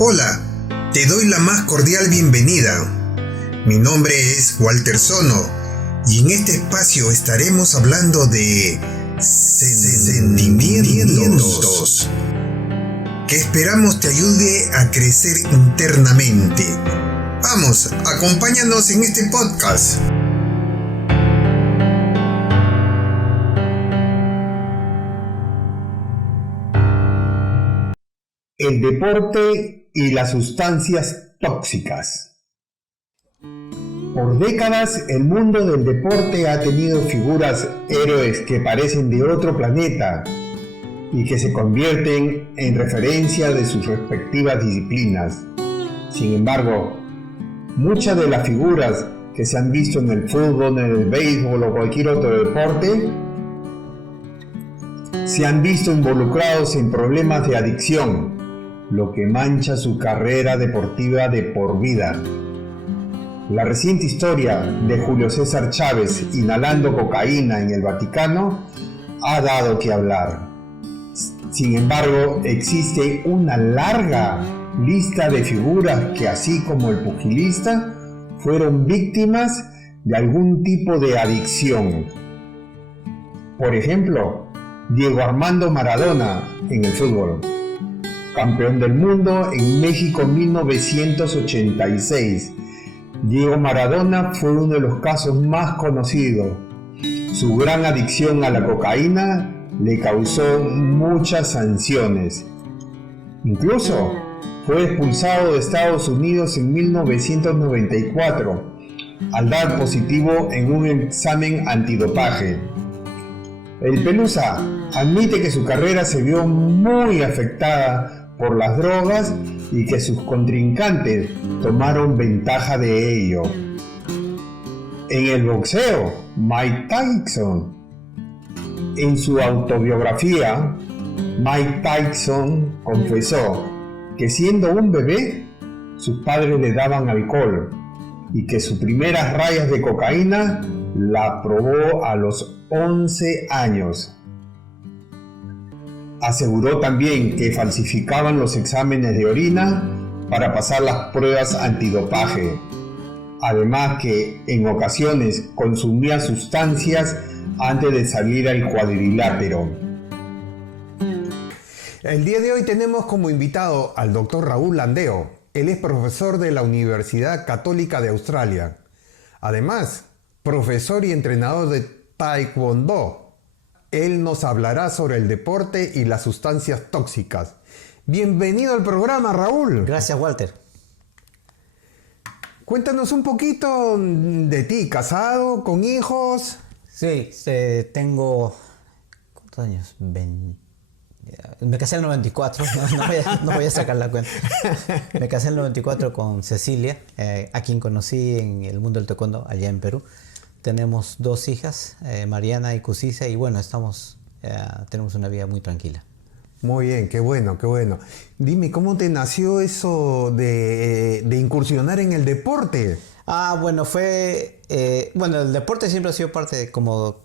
Hola, te doy la más cordial bienvenida. Mi nombre es Walter Sono y en este espacio estaremos hablando de sentimientos que esperamos te ayude a crecer internamente. Vamos, acompáñanos en este podcast. El deporte y las sustancias tóxicas. Por décadas, el mundo del deporte ha tenido figuras héroes que parecen de otro planeta y que se convierten en referencia de sus respectivas disciplinas. Sin embargo, muchas de las figuras que se han visto en el fútbol, en el béisbol o cualquier otro deporte se han visto involucrados en problemas de adicción, lo que mancha su carrera deportiva de por vida. La reciente historia de Julio César Chávez inhalando cocaína en el Vaticano ha dado que hablar. Sin embargo, existe una larga lista de figuras que, así como el pugilista, fueron víctimas de algún tipo de adicción. Por ejemplo, Diego Armando Maradona en el fútbol. Campeón del mundo en México 1986. Diego Maradona fue uno de los casos más conocidos. Su gran adicción a la cocaína le causó muchas sanciones. Incluso fue expulsado de Estados Unidos en 1994 al dar positivo en un examen antidopaje. El Pelusa admite que su carrera se vio muy afectada por las drogas y que sus contrincantes tomaron ventaja de ello. En el boxeo, Mike Tyson. En su autobiografía, Mike Tyson confesó que siendo un bebé, sus padres le daban alcohol y que sus primeras rayas de cocaína la probó a los 11 años. Aseguró también que falsificaban los exámenes de orina para pasar las pruebas antidopaje. Además que en ocasiones consumía sustancias antes de salir al cuadrilátero. El día de hoy tenemos como invitado al Dr. Raúl Landeo. Él es profesor de la Universidad Católica de Australia. Además, profesor y entrenador de Taekwondo. Él nos hablará sobre el deporte y las sustancias tóxicas. Bienvenido al programa, Raúl. Gracias, Walter. Cuéntanos un poquito de ti, casado, con hijos. Sí, tengo... ¿Cuántos años? Me casé en el 94, no voy a sacar la cuenta. Me casé en el 94 con Cecilia, a quien conocí en el mundo del taekwondo allá en Perú. Tenemos 2 hijas, Mariana y Cusisa, y bueno, tenemos una vida muy tranquila. Muy bien, qué bueno, qué bueno. Dime, ¿cómo te nació eso de incursionar en el deporte? Bueno, el deporte siempre ha sido parte de, como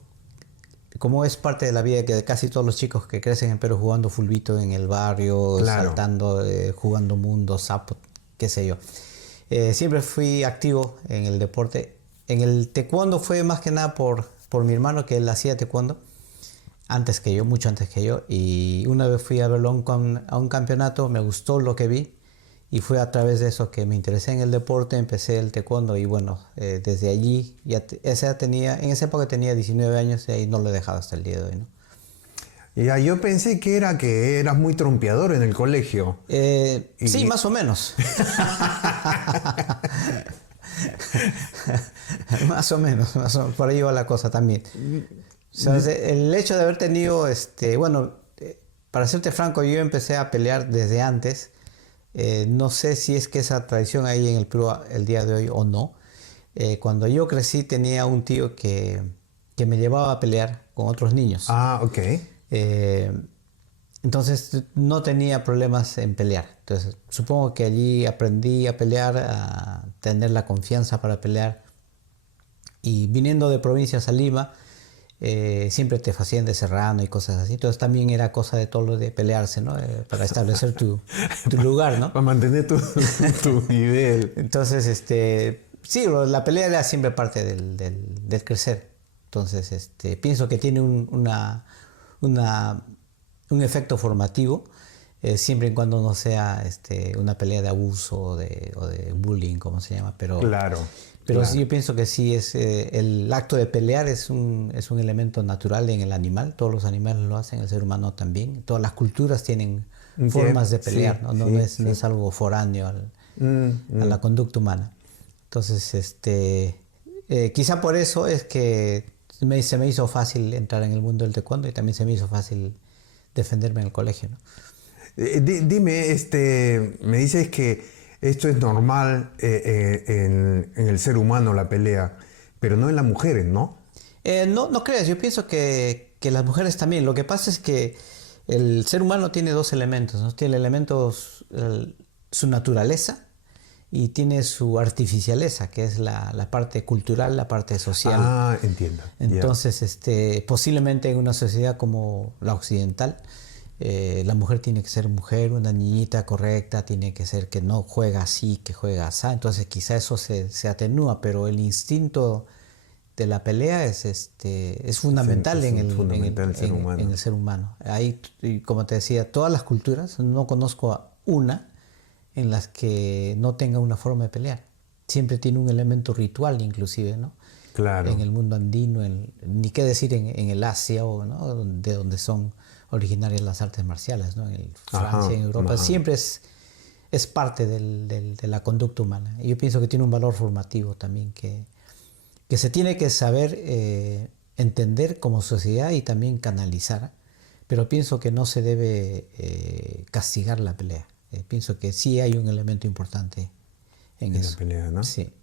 es parte de la vida de casi todos los chicos que crecen en Perú jugando fulbito en el barrio, claro, saltando, jugando mundo, sapo, qué sé yo. Siempre fui activo en el deporte. En el taekwondo fue más que nada por mi hermano, que él hacía taekwondo mucho antes que yo, y una vez fui a verlo a un campeonato, me gustó lo que vi y fue a través de eso que me interesé en el deporte, empecé el taekwondo y bueno, desde allí, en esa época tenía 19 años y ahí no lo he dejado hasta el día de hoy, ¿no? Ya, yo pensé que eras muy trompeador en el colegio. Sí, más o menos. Más o menos, por ahí va la cosa también. O sea, el hecho de haber tenido, para serte franco, yo empecé a pelear desde antes. No sé si es que esa tradición hay en el Perú el día de hoy o no. Cuando yo crecí tenía un tío que me llevaba a pelear con otros niños. Ok. Entonces no tenía problemas en pelear. Entonces supongo que allí aprendí a pelear, a tener la confianza para pelear. Y viniendo de provincias a Lima, siempre te hacían de serrano y cosas así. Entonces también era cosa de todo lo de pelearse, ¿no? Para establecer tu lugar, ¿no? Para mantener tu nivel. Entonces, sí, la pelea era siempre parte del crecer. Entonces, pienso que tiene un efecto formativo, siempre y cuando no sea una pelea de abuso o de bullying, como se llama. Pero, claro. Pero claro. sí, yo pienso que sí, el acto de pelear es un elemento natural en el animal. Todos los animales lo hacen, el ser humano también. Todas las culturas tienen formas de pelear, sí, ¿no? No es algo foráneo a la conducta humana. Entonces, quizá por eso es que se me hizo fácil entrar en el mundo del taekwondo y también se me hizo fácil defenderme en el colegio, ¿no? Dime, me dices que esto es normal en el ser humano, la pelea, pero no en las mujeres, ¿no? No creas, yo pienso que las mujeres también. Lo que pasa es que el ser humano tiene dos elementos, ¿no? Tiene elementos, su naturaleza, y tiene su artificialeza, que es la parte cultural, la parte social. Ah, entiendo. Entonces, posiblemente en una sociedad como la occidental, la mujer tiene que ser mujer, una niñita correcta, tiene que ser que no juega así, que juega así. Entonces quizá eso se atenúa, pero el instinto de la pelea es fundamental, en el ser humano. Ahí, como te decía, todas las culturas, no conozco a una en las que no tenga una forma de pelear. Siempre tiene un elemento ritual, inclusive, ¿no? Claro. En el mundo andino, ni qué decir en el Asia, ¿no? De donde son originarias las artes marciales, ¿no? En Francia, en Europa, siempre es parte de la conducta humana. Y yo pienso que tiene un valor formativo también, que se tiene que saber entender como sociedad y también canalizar, pero pienso que no se debe castigar la pelea. Pienso que sí hay un elemento importante en eso. La pelea, ¿no? Sí.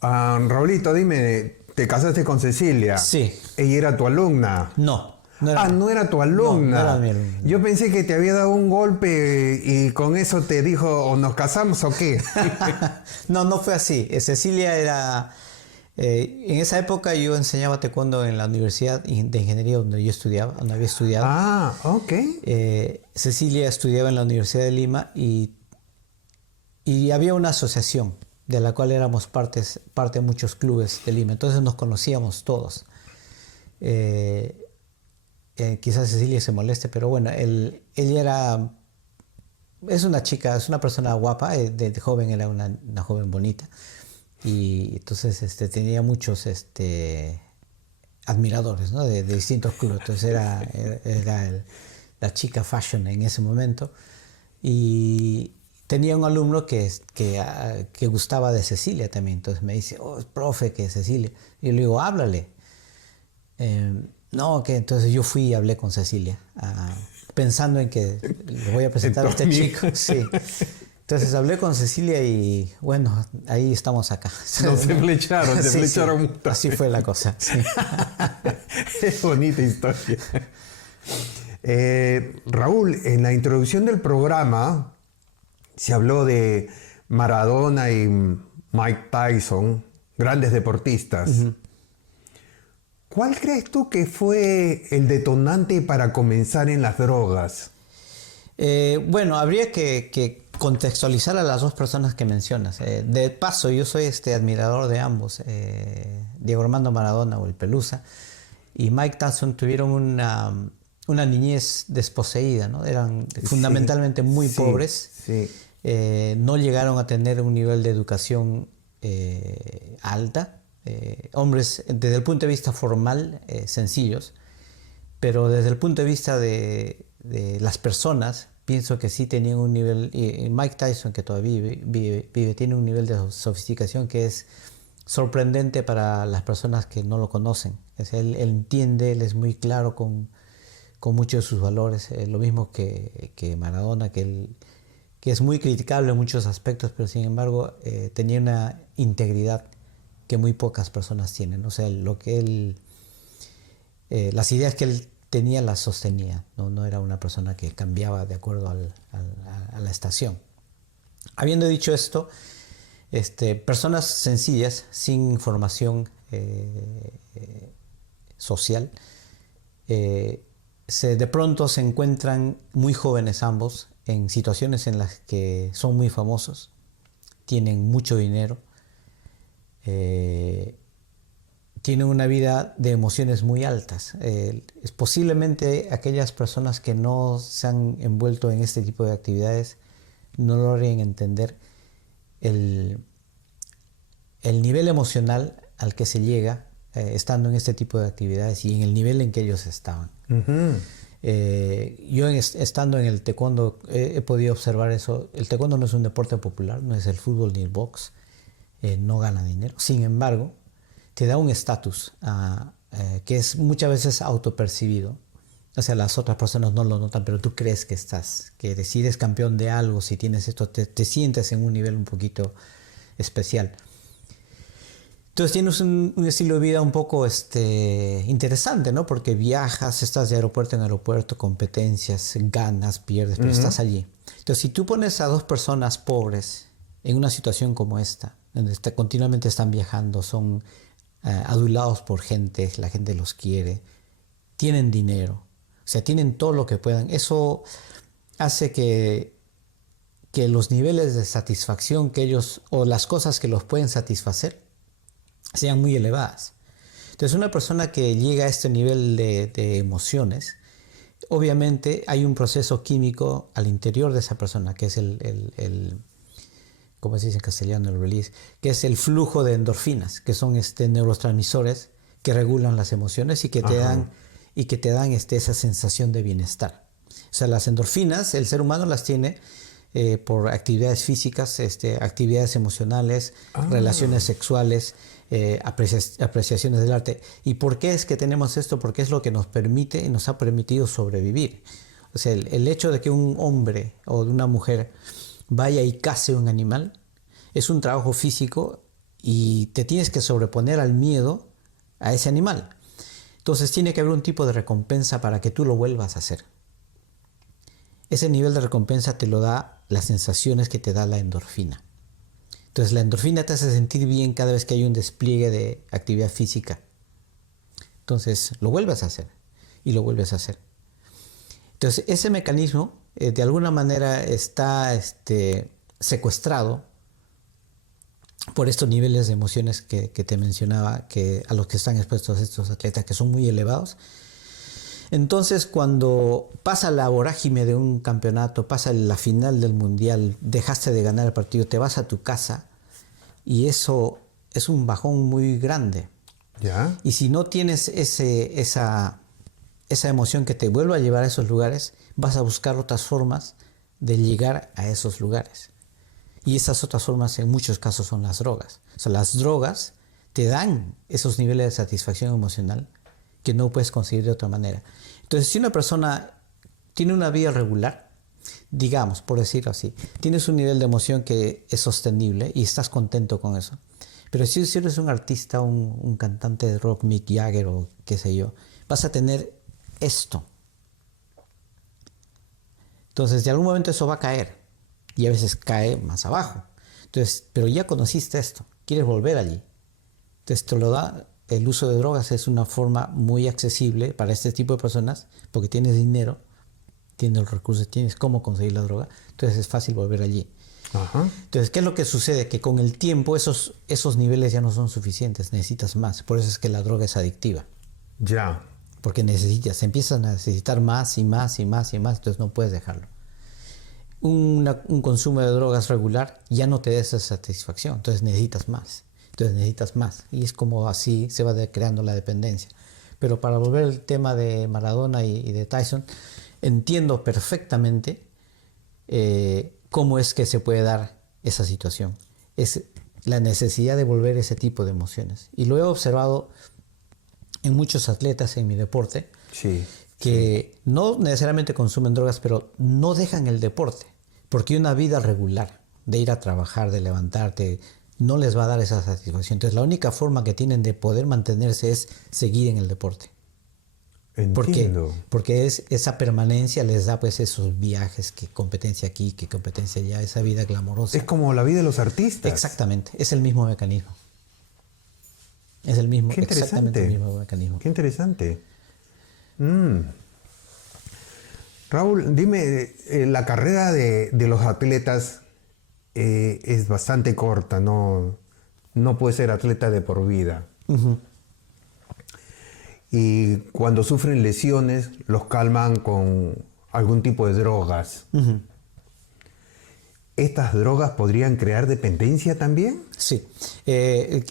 Raulito, dime, ¿te casaste con Cecilia? Sí. ¿Ella era tu alumna? No era, no era tu alumna. No era mi alumna. Yo pensé que te había dado un golpe y con eso te dijo, ¿o nos casamos o qué? No fue así. Cecilia era... en esa época yo enseñaba taekwondo en la Universidad de Ingeniería donde había estudiado. Ah, ok. Cecilia estudiaba en la Universidad de Lima y había una asociación de la cual éramos parte de muchos clubes de Lima. Entonces nos conocíamos todos. Quizás Cecilia se moleste, pero bueno, ella es una chica, es una persona guapa, de joven era una joven bonita. Y entonces tenía muchos admiradores, ¿no? de distintos clubes. Entonces era la chica fashion en ese momento. Y tenía un alumno que gustaba de Cecilia también. Entonces me dice, profe, que es Cecilia. Y yo le digo, háblale. Entonces yo fui y hablé con Cecilia, pensando en que le voy a presentar a este chico. Sí. Entonces hablé con Cecilia y bueno, ahí estamos acá. No, se flecharon mucho. Así fue la cosa. Sí. Es bonita historia. Raúl, en la introducción del programa se habló de Maradona y Mike Tyson, grandes deportistas. Uh-huh. ¿Cuál crees tú que fue el detonante para comenzar en las drogas? Bueno, habría que contextualizar a las dos personas que mencionas. De paso, yo soy admirador de ambos, Diego Armando Maradona o el Pelusa, y Mike Tyson tuvieron una niñez desposeída, ¿no? Eran fundamentalmente muy pobres, no llegaron a tener un nivel de educación alta, hombres desde el punto de vista formal sencillos, pero desde el punto de vista de las personas, pienso que sí tenían un nivel, y Mike Tyson, que todavía vive, tiene un nivel de sofisticación que es sorprendente para las personas que no lo conocen. Él entiende, él es muy claro con muchos de sus valores, lo mismo que Maradona, que es muy criticable en muchos aspectos, pero sin embargo tenía una integridad que muy pocas personas tienen. O sea, las ideas que él tenía las sostenía, no era una persona que cambiaba de acuerdo a la estación. Habiendo dicho esto, personas sencillas, sin formación social, de pronto se encuentran muy jóvenes ambos en situaciones en las que son muy famosos, tienen mucho dinero, tienen una vida de emociones muy altas. Es posiblemente aquellas personas que no se han envuelto en este tipo de actividades no logren entender el nivel emocional al que se llega estando en este tipo de actividades y en el nivel en que ellos estaban. Uh-huh. Yo estando en el taekwondo he podido observar eso. El taekwondo no es un deporte popular, no es el fútbol ni el box, no gana dinero. Sin embargo, te da un estatus que es muchas veces autopercibido. O sea, las otras personas no lo notan, pero tú crees que si eres campeón de algo, si tienes esto, te sientes en un nivel un poquito especial. Entonces tienes un estilo de vida un poco interesante, ¿no? Porque viajas, estás de aeropuerto en aeropuerto, competencias, ganas, pierdes, pero estás allí. Entonces, si tú pones a dos personas pobres en una situación como esta, donde continuamente están viajando, son adulados por gente, la gente los quiere, tienen dinero, o sea, tienen todo lo que puedan, eso hace que los niveles de satisfacción que ellos, o las cosas que los pueden satisfacer, sean muy elevadas. Entonces, una persona que llega a este nivel de emociones, obviamente hay un proceso químico al interior de esa persona, que es ¿cómo se dice en castellano? El release, que es el flujo de endorfinas, que son neurotransmisores que regulan las emociones y que te dan esa sensación de bienestar. O sea, las endorfinas, el ser humano las tiene por actividades físicas, actividades emocionales, relaciones sexuales, apreciaciones del arte. ¿Y por qué es que tenemos esto? Porque es lo que nos permite y nos ha permitido sobrevivir. O sea, el hecho de que un hombre o de una mujer vaya y case un animal es un trabajo físico y te tienes que sobreponer al miedo a ese animal. Entonces tiene que haber un tipo de recompensa para que tú lo vuelvas a hacer. Ese nivel de recompensa te lo da las sensaciones que te da la endorfina. Entonces la endorfina te hace sentir bien cada vez que hay un despliegue de actividad física. Entonces lo vuelves a hacer y lo vuelves a hacer. Entonces ese mecanismo de alguna manera está secuestrado por estos niveles de emociones que te mencionaba, a los que están expuestos estos atletas, que son muy elevados. Entonces, cuando pasa la vorágine de un campeonato, pasa la final del mundial, dejaste de ganar el partido, te vas a tu casa y eso es un bajón muy grande. ¿Ya? Y si no tienes esa emoción que te vuelva a llevar a esos lugares, vas a buscar otras formas de llegar a esos lugares. Y esas otras formas en muchos casos son las drogas. O sea, las drogas te dan esos niveles de satisfacción emocional que no puedes conseguir de otra manera. Entonces, si una persona tiene una vida regular, digamos, por decirlo así, tienes un nivel de emoción que es sostenible y estás contento con eso. Pero si eres un artista, un cantante de rock, Mick Jagger o qué sé yo, vas a tener esto. Entonces, de algún momento eso va a caer y a veces cae más abajo. Entonces, pero ya conociste esto, quieres volver allí. Entonces, te lo da. El uso de drogas es una forma muy accesible para este tipo de personas porque tienes dinero, tienes los recursos, tienes cómo conseguir la droga, entonces es fácil volver allí. Ajá. Entonces, ¿qué es lo que sucede? Que con el tiempo esos niveles ya no son suficientes, necesitas más. Por eso es que la droga es adictiva. Ya. Porque empiezan a necesitar más y más y más y más, entonces no puedes dejarlo. Un consumo de drogas regular ya no te da esa satisfacción, entonces necesitas más. Entonces necesitas más. Y es como así se va creando la dependencia. Pero para volver al tema de Maradona y de Tyson, entiendo perfectamente cómo es que se puede dar esa situación. Es la necesidad de volver ese tipo de emociones. Y lo he observado en muchos atletas en mi deporte, Sí. que no necesariamente consumen drogas, pero no dejan el deporte. Porque una vida regular, de ir a trabajar, de levantarte, no les va a dar esa satisfacción. Entonces la única forma que tienen de poder mantenerse es seguir en el deporte. Entiendo. Porque esa permanencia les da pues esos viajes, que competencia aquí, que competencia allá, esa vida glamorosa. Es como la vida de los artistas. Exactamente, es el mismo mecanismo. Es el mismo, Qué exactamente interesante. el mismo mecanismo. Qué interesante. Mm. Raúl, dime, la carrera de los atletas es bastante corta, no puede ser atleta de por vida. Ujú. Y cuando sufren lesiones, los calman con algún tipo de drogas. Ujú. ¿Estas drogas podrían crear dependencia también? Sí.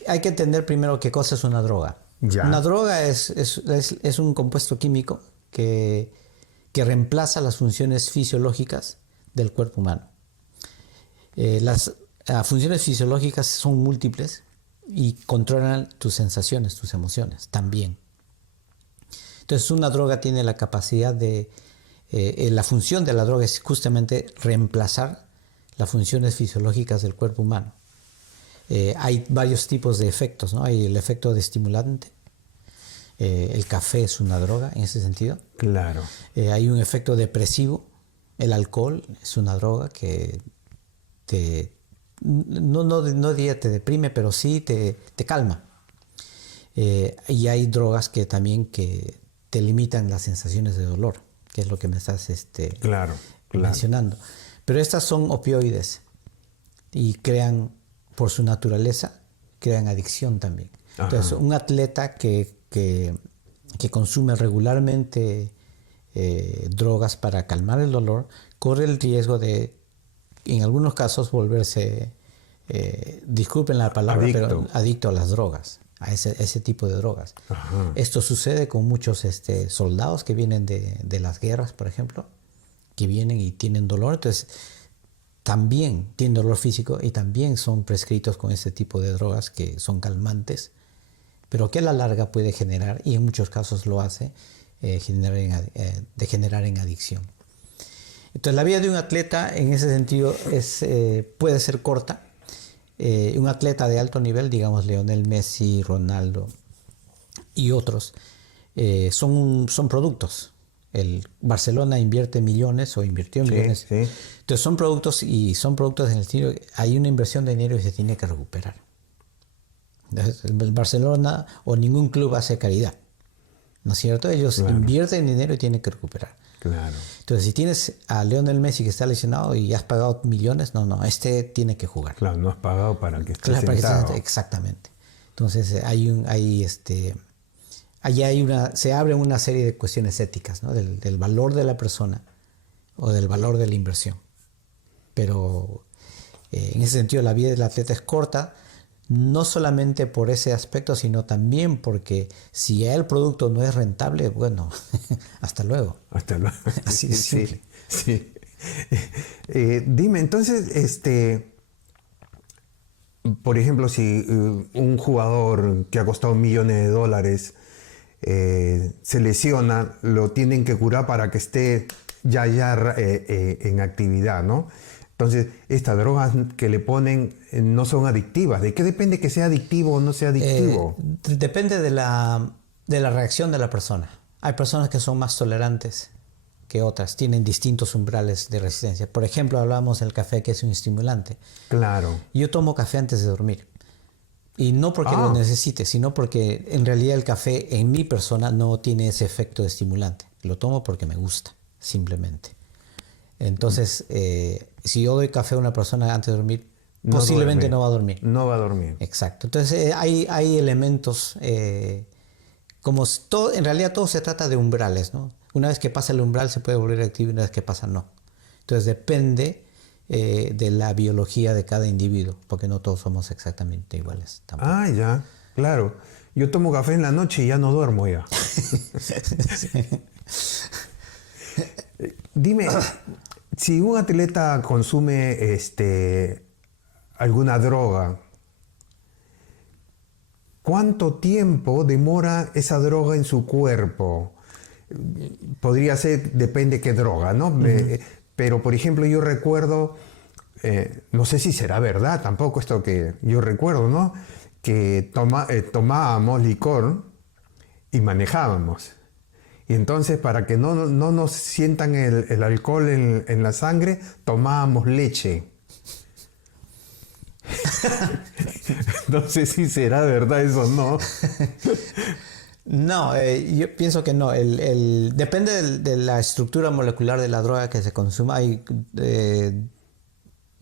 Hay que entender primero qué cosa es una droga. Ya. Una droga es un compuesto químico que reemplaza las funciones fisiológicas del cuerpo humano. Las funciones fisiológicas son múltiples y controlan tus sensaciones, tus emociones también. Entonces una droga tiene la capacidad la función de la droga es justamente reemplazar las funciones fisiológicas del cuerpo humano. Hay varios tipos de efectos, ¿no? Hay el efecto de estimulante. El café es una droga en ese sentido. Claro. Hay un efecto depresivo. El alcohol es una droga que no diría te deprime, pero sí te calma. Y hay drogas que también que te limitan las sensaciones de dolor, que es lo que me estás Claro. mencionando. Pero estas son opioides y crean, por su naturaleza, crean adicción también. Ajá. Entonces, un atleta que consume regularmente drogas para calmar el dolor, corre el riesgo de, en algunos casos, volverse, disculpen la palabra, pero adicto a las drogas, a ese tipo de drogas. Ajá. Esto sucede con muchos soldados que vienen de las guerras, por ejemplo, que vienen y tienen dolor, entonces también tienen dolor físico y también son prescritos con ese tipo de drogas que son calmantes, pero que a la larga puede generar, y en muchos casos lo hace, degenerar en adicción. Entonces la vida de un atleta en ese sentido puede ser corta. Un atleta de alto nivel, digamos Lionel Messi, Ronaldo y otros, son productos. El Barcelona invierte millones o invirtió millones. Sí. Entonces son productos y son productos en el sentido que hay una inversión de dinero y se tiene que recuperar. Entonces, el Barcelona o ningún club hace caridad, ¿no es cierto? Ellos invierten dinero y tienen que recuperar. Claro. Entonces, si tienes a Lionel Messi que está lesionado y has pagado millones, no, tiene que jugar. Claro, no has pagado para que esté Claro, para que sentado. esté, exactamente. Entonces, se abre una serie de cuestiones éticas, ¿no? Del valor de la persona o del valor de la inversión. Pero en ese sentido la vida del atleta es corta, no solamente por ese aspecto, sino también porque si el producto no es rentable, bueno, hasta luego. Hasta luego. Así de simple. Sí. Dime, entonces, por ejemplo, si un jugador que ha costado millones de dólares se lesiona, lo tienen que curar para que esté ya en actividad, ¿no? Entonces, estas drogas que le ponen no son adictivas. ¿De qué depende que sea adictivo o no sea adictivo? Depende de la reacción de la persona. Hay personas que son más tolerantes que otras, tienen distintos umbrales de resistencia. Por ejemplo, hablamos del café, que es un estimulante. Claro. Yo tomo café antes de dormir. Y no porque lo necesite, sino porque en realidad el café en mi persona no tiene ese efecto de estimulante. Lo tomo porque me gusta, simplemente. Entonces, si yo doy café a una persona antes de dormir, posiblemente no va a dormir. No va a dormir. Exacto. Entonces, hay elementos, en realidad todo se trata de umbrales, ¿no? Una vez que pasa el umbral se puede volver activo y una vez que pasa no. Entonces, depende de la biología de cada individuo, porque no todos somos exactamente iguales tampoco. Ah, ya, claro. Yo tomo café en la noche y ya no duermo ya. Dime, si un atleta consume alguna droga, ¿cuánto tiempo demora esa droga en su cuerpo? Podría ser, depende qué droga, ¿no? Pero, por ejemplo, yo recuerdo, no sé si será verdad tampoco esto que yo recuerdo, ¿no? Que tomábamos licor y manejábamos. Y entonces, para que no nos sientan el alcohol en la sangre, tomábamos leche. No sé si será verdad eso o no. No, yo pienso que no. Depende de la estructura molecular de la droga que se consuma. Hay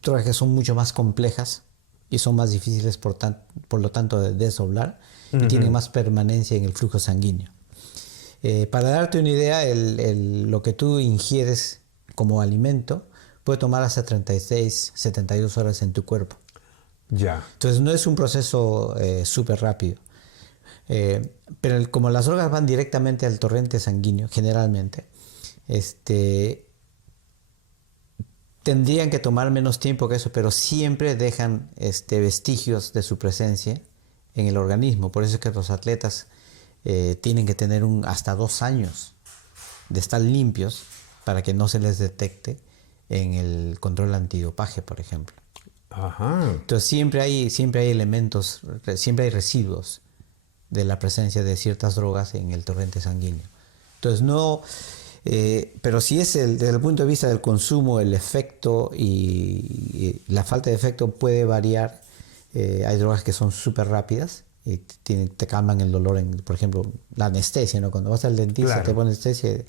drogas que son mucho más complejas y son más difíciles por lo tanto de desdoblar y tienen más permanencia en el flujo sanguíneo. Para darte una idea, lo que tú ingieres como alimento puede tomar hasta 36, 72 horas en tu cuerpo. Ya. Entonces no es un proceso súper rápido. Pero como las drogas van directamente al torrente sanguíneo, generalmente, tendrían que tomar menos tiempo que eso, pero siempre dejan vestigios de su presencia en el organismo. Por eso es que los atletas tienen que tener hasta 2 años de estar limpios para que no se les detecte en el control antidopaje, por ejemplo. Ajá. Entonces siempre hay elementos, siempre hay residuos de la presencia de ciertas drogas en el torrente sanguíneo. Entonces no, pero si es desde el punto de vista del consumo, el efecto y la falta de efecto puede variar. Hay drogas que son súper rápidas y te calman el dolor, por ejemplo, la anestesia, ¿no? Cuando vas al dentista, claro, te ponen anestesia,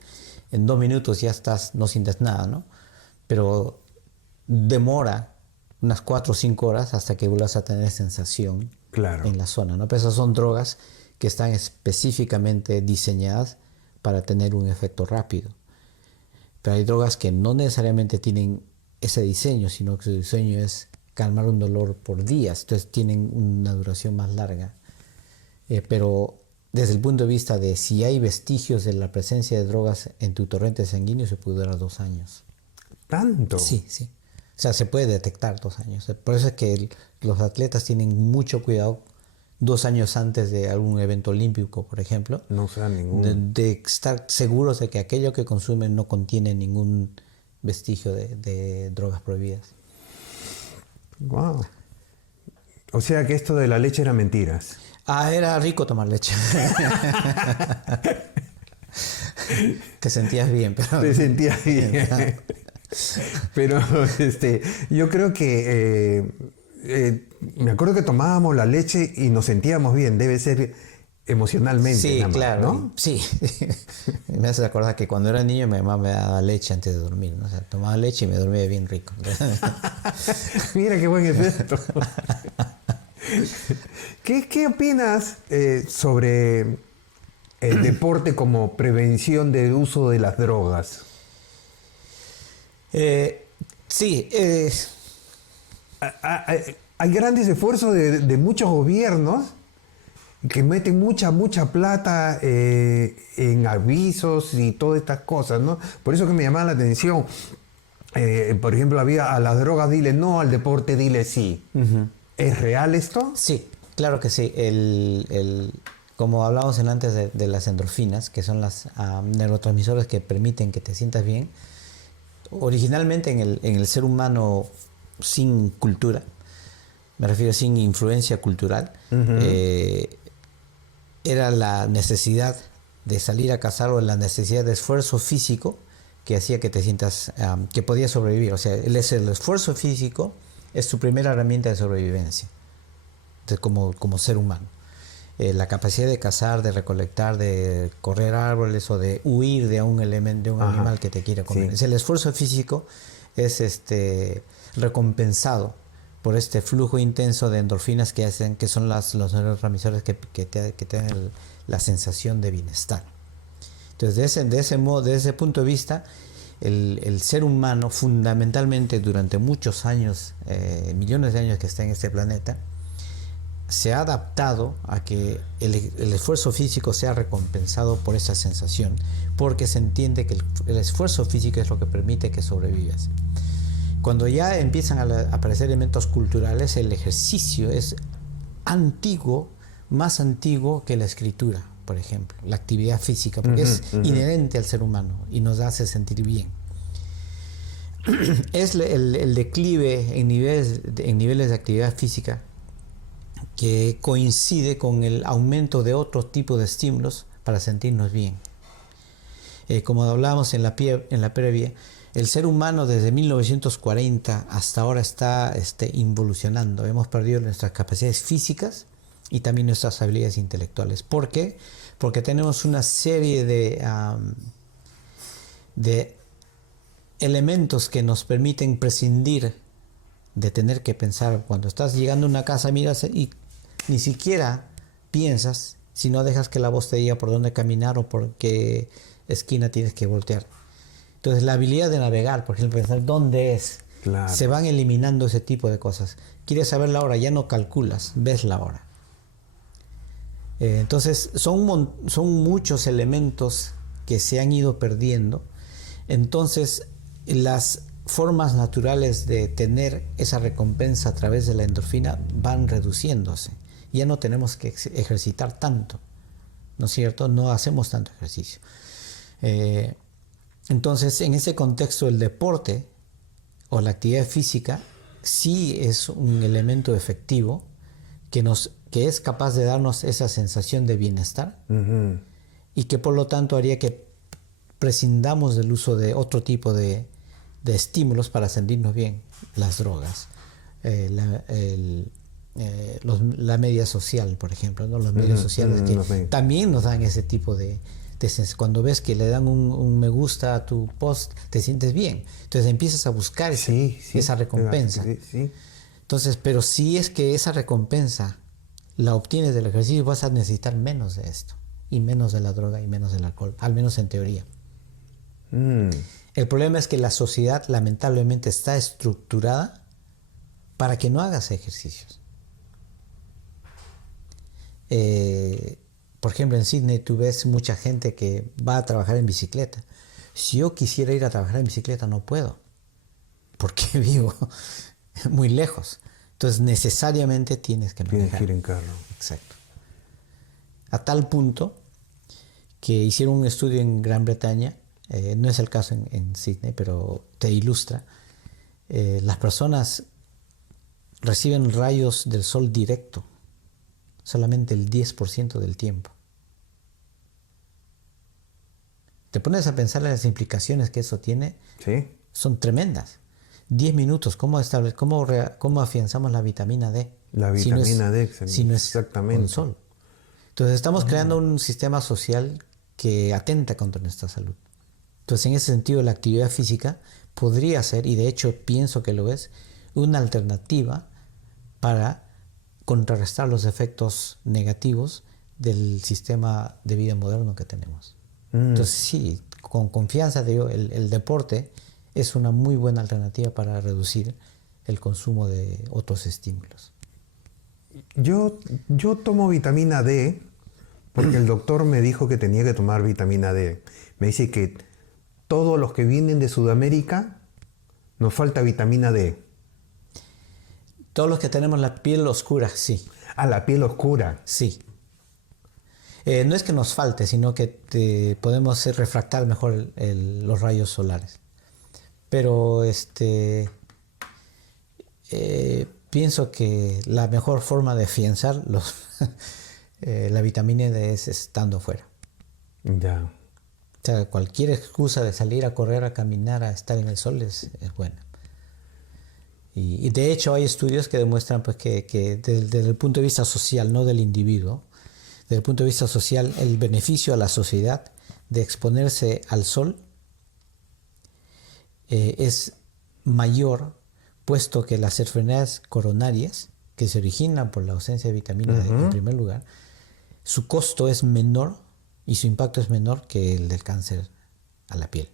en 2 minutos ya no sientes nada, ¿no? Pero demora unas 4 o 5 horas hasta que vuelvas a tener sensación, claro, en la zona, ¿no? Pero esas son drogas que están específicamente diseñadas para tener un efecto rápido. Pero hay drogas que no necesariamente tienen ese diseño, sino que su diseño es calmar un dolor por días, entonces tienen una duración más larga. Pero desde el punto de vista de si hay vestigios de la presencia de drogas en tu torrente sanguíneo, se puede durar 2 años. ¿Tanto? Sí, sí. O sea, se puede detectar 2 años. Por eso es que los atletas tienen mucho cuidado 2 años antes de algún evento olímpico, por ejemplo. No sea ningún. De estar seguros de que aquello que consumen no contiene ningún vestigio de drogas prohibidas. Wow. O sea que esto de la leche era mentiras. Era rico tomar leche. Te sentías bien, pero... Te sentías bien. Pero yo creo que me acuerdo que tomábamos la leche y nos sentíamos bien. Debe ser emocionalmente. Sí, nada más, claro, ¿no? Sí. Me hace acordar que cuando era niño mi mamá me daba leche antes de dormir, ¿no? O sea, tomaba leche y me dormía bien rico. Mira qué buen efecto. ¿Qué opinas sobre el deporte como prevención del uso de las drogas? Sí. Hay grandes esfuerzos de muchos gobiernos que meten mucha plata en avisos y todas estas cosas, ¿no? Por eso que me llamaba la atención. Por ejemplo, había a las drogas dile no, al deporte dile sí. Uh-huh. ¿Es real esto? Sí, claro que sí. Como hablábamos antes de las endorfinas, que son las neurotransmisores que permiten que te sientas bien, originalmente en el ser humano sin cultura, me refiero sin influencia cultural, uh-huh, era la necesidad de salir a cazar o la necesidad de esfuerzo físico que hacía que te sientas, que podías sobrevivir. O sea, el esfuerzo físico es tu primera herramienta de sobrevivencia como ser humano. La capacidad de cazar, de recolectar, de correr árboles o de huir de un elemento, de un animal que te quiera comer. Sí. El esfuerzo físico es recompensado por este flujo intenso de endorfinas que hacen, que son los neurotransmisores que te dan la sensación de bienestar. Entonces, de ese punto de vista, el ser humano fundamentalmente durante muchos años, millones de años que está en este planeta, se ha adaptado a que el esfuerzo físico sea recompensado por esa sensación, porque se entiende que el esfuerzo físico es lo que permite que sobrevivas. Cuando ya empiezan a aparecer elementos culturales, el ejercicio es antiguo, más antiguo que la escritura, por ejemplo, la actividad física, porque es inherente al ser humano y nos hace sentir bien. Es el declive en niveles de actividad física que coincide con el aumento de otro tipo de estímulos para sentirnos bien. Como hablábamos en la previa, el ser humano desde 1940 hasta ahora está involucionando. Hemos perdido nuestras capacidades físicas y también nuestras habilidades intelectuales. ¿Por qué? Porque tenemos una serie de elementos que nos permiten prescindir de tener que pensar. Cuando estás llegando a una casa, miras y ni siquiera piensas, si no dejas que la voz te diga por dónde caminar o por qué esquina tienes que voltear. Entonces la habilidad de navegar, por ejemplo, pensar dónde es, claro. Se van eliminando ese tipo de cosas. Quieres saber la hora, ya no calculas, ves la hora. Entonces son muchos elementos que se han ido perdiendo. Entonces las formas naturales de tener esa recompensa a través de la endorfina van reduciéndose. Ya no tenemos que ejercitar tanto, ¿no es cierto? No hacemos tanto ejercicio. Entonces, en ese contexto, el deporte o la actividad física sí es un elemento efectivo que es capaz de darnos esa sensación de bienestar, uh-huh, y que por lo tanto haría que prescindamos del uso de otro tipo de estímulos para sentirnos bien. Las drogas, la media social, por ejemplo, ¿no? Los medios sociales que también nos dan ese tipo de cuando ves que le dan un me gusta a tu post, te sientes bien. Entonces empiezas a buscar esa recompensa. Sí. Entonces, pero si es que esa recompensa la obtienes del ejercicio, vas a necesitar menos de esto, y menos de la droga, y menos del alcohol, al menos en teoría. El problema es que la sociedad lamentablemente está estructurada para que no hagas ejercicios. Por ejemplo, en Sydney tú ves mucha gente que va a trabajar en bicicleta. Si yo quisiera ir a trabajar en bicicleta, no puedo, porque vivo muy lejos. Entonces necesariamente tienes que manejar. Tienes que ir en carro. Exacto. A tal punto que hicieron un estudio en Gran Bretaña, no es el caso en Sydney, pero te ilustra. Las personas reciben rayos del sol directo solamente el 10% del tiempo. Te pones a pensar en las implicaciones que eso tiene. Sí. Son tremendas. 10 minutos, ¿cómo afianzamos la vitamina D? La vitamina D, si no es exactamente. Con sol. Entonces estamos creando un sistema social que atenta contra nuestra salud. Entonces, en ese sentido, la actividad física podría ser, y de hecho pienso que lo es, una alternativa para contrarrestar los efectos negativos del sistema de vida moderno que tenemos. Entonces sí, con confianza digo, el deporte es una muy buena alternativa para reducir el consumo de otros estímulos. Yo tomo vitamina D porque el doctor me dijo que tenía que tomar vitamina D. Me dice que todos los que vienen de Sudamérica nos falta vitamina D. Todos los que tenemos la piel oscura, sí. Ah, la piel oscura. Sí. No es que nos falte, sino que podemos refractar mejor los rayos solares. Pero pienso que la mejor forma de afianzar la vitamina D es estando afuera. Ya. O sea, cualquier excusa de salir a correr, a caminar, a estar en el sol es buena. Y de hecho hay estudios que demuestran pues, que desde el punto de vista social, no del individuo, desde el punto de vista social, el beneficio a la sociedad de exponerse al sol es mayor, puesto que las enfermedades coronarias, que se originan por la ausencia de vitamina D, en primer lugar, su costo es menor y su impacto es menor que el del cáncer a la piel.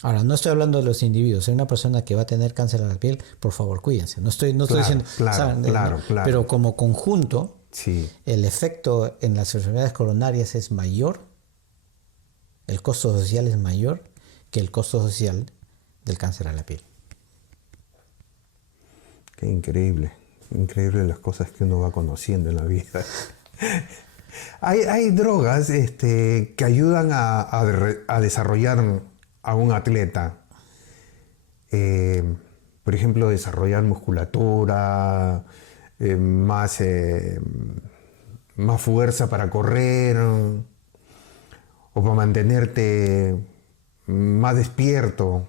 Ahora, no estoy hablando de los individuos. Si hay una persona que va a tener cáncer a la piel, por favor, cuídense. No estoy diciendo... Claro. Pero como conjunto, sí, el efecto en las enfermedades coronarias es mayor, el costo social es mayor que el costo social del cáncer a la piel. Qué increíble. Increíble las cosas que uno va conociendo en la vida. Hay drogas que ayudan a desarrollar a un atleta. Por ejemplo, desarrollar musculatura, más fuerza para correr. o para mantenerte más despierto.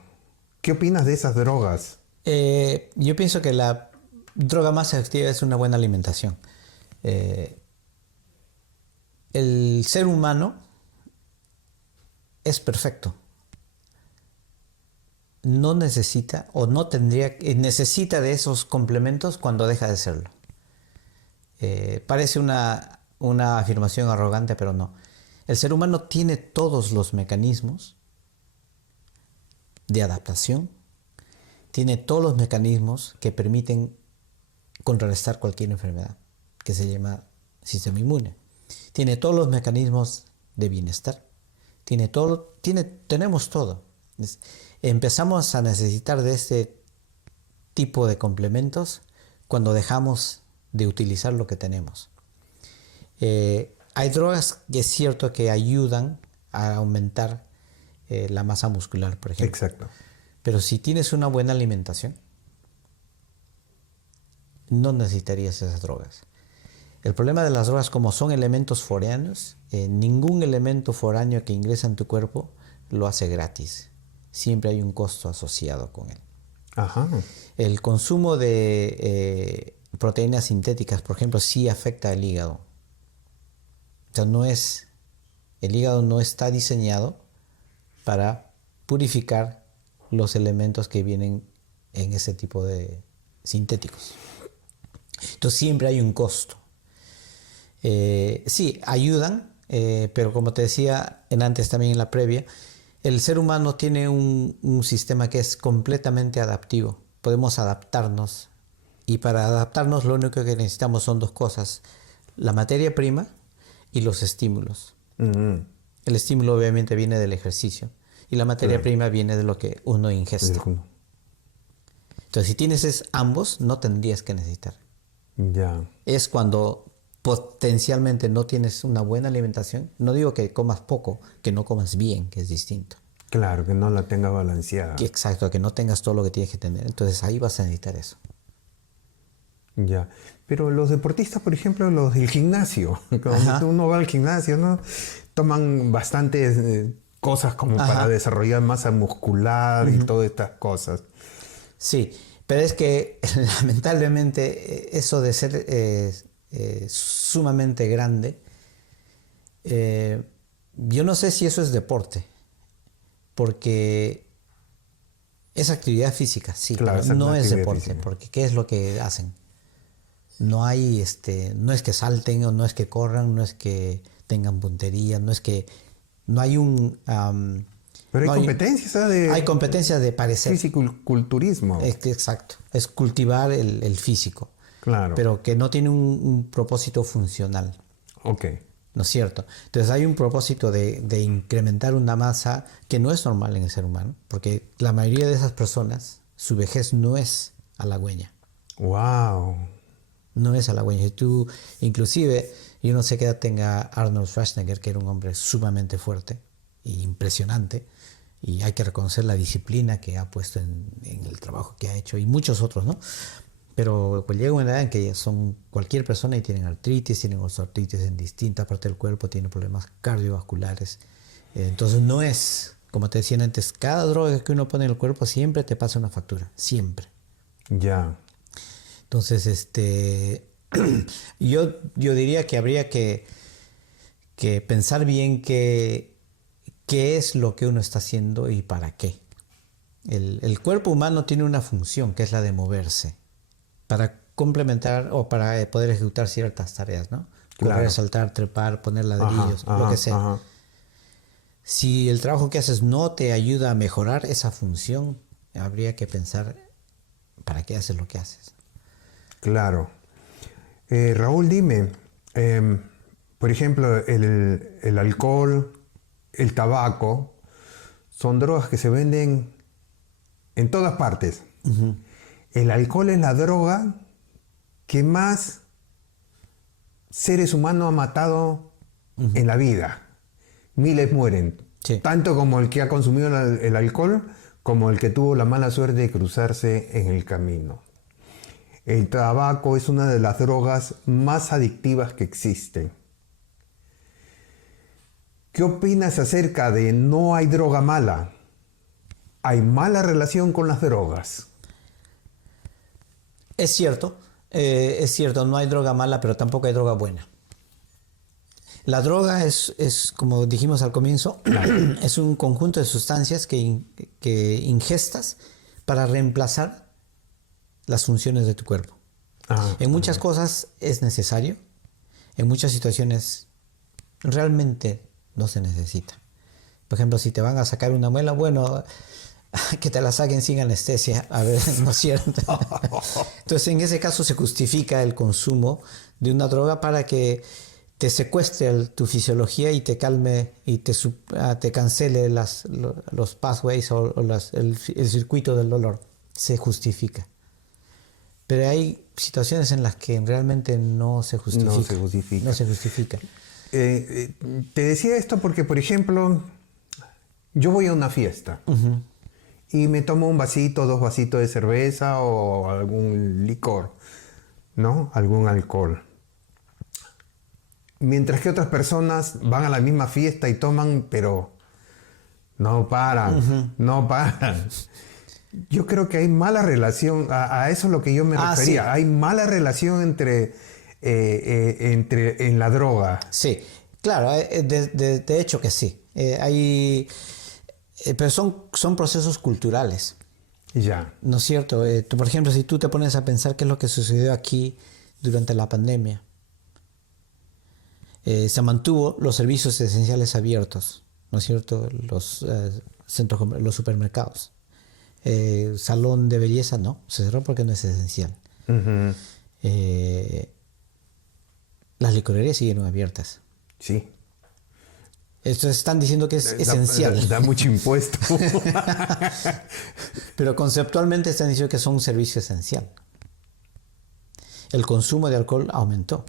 ¿Qué opinas de esas drogas? Yo pienso que la droga más efectiva es una buena alimentación. El ser humano es perfecto. No necesita o no tendría, necesita de esos complementos cuando deja de serlo. Parece una afirmación arrogante, pero no. El ser humano tiene todos los mecanismos de adaptación, tiene todos los mecanismos que permiten contrarrestar cualquier enfermedad, que se llama sistema inmune. Tiene todos los mecanismos de bienestar. Tenemos todo. Empezamos a necesitar de este tipo de complementos cuando dejamos de utilizar lo que tenemos. Hay drogas que es cierto que ayudan a aumentar la masa muscular, por ejemplo. Exacto. Pero si tienes una buena alimentación, no necesitarías esas drogas. El problema de las drogas, como son elementos foráneos, ningún elemento foráneo que ingresa en tu cuerpo lo hace gratis. Siempre hay un costo asociado con él. Ajá. El consumo de proteínas sintéticas, por ejemplo, sí afecta al hígado. O sea, el hígado no está diseñado para purificar los elementos que vienen en ese tipo de sintéticos. Entonces siempre hay un costo. Sí, ayudan, pero como te decía antes también en la previa, el ser humano tiene un sistema que es completamente adaptivo. Podemos adaptarnos y para adaptarnos lo único que necesitamos son dos cosas: la materia prima y los estímulos. Uh-huh. El estímulo obviamente viene del ejercicio y la materia prima viene de lo que uno ingesta. Uh-huh. Entonces, si tienes ambos, no tendrías que necesitar. Ya. Es cuando potencialmente no tienes una buena alimentación. No digo que comas poco, que no comas bien, que es distinto. Claro, que no la tenga balanceada. Exacto, que no tengas todo lo que tienes que tener. Entonces ahí vas a necesitar eso. Ya. Pero los deportistas, por ejemplo, los del gimnasio, cuando uno va al gimnasio, ¿no? Toman bastantes cosas como para desarrollar masa muscular y todas estas cosas. Sí, pero es que lamentablemente eso de ser sumamente grande, yo no sé si eso es deporte, porque es actividad física, sí, claro, pero no es deporte, física. porque ¿qué es lo que hacen? No hay, no es que salten, o no es que corran, no es que tengan puntería, no hay un... pero hay competencias, ¿sabes? Hay competencias de parecer. Fisiculturismo. Exacto, es cultivar el físico. Claro. Pero que no tiene un propósito funcional. Ok. ¿No es cierto? Entonces hay un propósito de incrementar una masa que no es normal en el ser humano, porque la mayoría de esas personas, su vejez no es halagüeña. Wow. No es halagüeña. Y tú, inclusive, yo no sé qué edad tenga Arnold Schwarzenegger, que era un hombre sumamente fuerte e impresionante, y hay que reconocer la disciplina que ha puesto en el trabajo que ha hecho, y muchos otros, ¿no? Pero pues llega una edad en que son cualquier persona y tienen artritis, tienen osteoartritis en distintas partes del cuerpo, tienen problemas cardiovasculares. Entonces no es, como te decía antes, cada droga que uno pone en el cuerpo siempre te pasa una factura, siempre. Ya. Entonces, yo diría que habría que pensar bien qué es lo que uno está haciendo y para qué. El cuerpo humano tiene una función, que es la de moverse, para complementar o para poder ejecutar ciertas tareas, ¿no? Correr, claro. Saltar, trepar, poner ladrillos, lo que sea. Ajá. Si el trabajo que haces no te ayuda a mejorar esa función, habría que pensar para qué haces lo que haces. Claro. Raúl, dime, por ejemplo, el alcohol, el tabaco, son drogas que se venden en todas partes. Uh-huh. El alcohol es la droga que más seres humanos ha matado en la vida. Miles mueren. Sí. Tanto como el que ha consumido el alcohol, como el que tuvo la mala suerte de cruzarse en el camino. El tabaco es una de las drogas más adictivas que existen. ¿Qué opinas acerca de no hay droga mala? ¿Hay mala relación con las drogas? Es cierto, no hay droga mala, pero tampoco hay droga buena. La droga es como dijimos al comienzo, es un conjunto de sustancias que ingestas para reemplazar las funciones de tu cuerpo. En muchas cosas es necesario, en muchas situaciones realmente no se necesita. Por ejemplo, si te van a sacar una muela, bueno, que te la saquen sin anestesia, a ver, ¿no es cierto? Entonces, en ese caso se justifica el consumo de una droga para que te secuestre tu fisiología y te calme y te cancele los pathways o el circuito del dolor. Se justifica. Pero hay situaciones en las que realmente no se justifica. No se justifica. Te decía esto porque, por ejemplo, yo voy a una fiesta y me tomo un vasito, 2 vasitos de cerveza o algún licor, ¿no? Algún alcohol. Mientras que otras personas van a la misma fiesta y toman, pero no paran, no paran. Yo creo que hay mala relación, a eso es lo que yo me refería. Sí. Hay mala relación entre en la droga. Sí, claro, de hecho que sí. Pero son procesos culturales. Ya. ¿No es cierto? Por ejemplo, si tú te pones a pensar qué es lo que sucedió aquí durante la pandemia. Se mantuvo los servicios esenciales abiertos, ¿no es cierto? Los centros, los supermercados. Salón de belleza no, se cerró porque no es esencial. Las licorerías siguen abiertas. Sí. Entonces están diciendo que es esencial. Da mucho impuesto. Pero conceptualmente están diciendo que son un servicio esencial. El consumo de alcohol aumentó.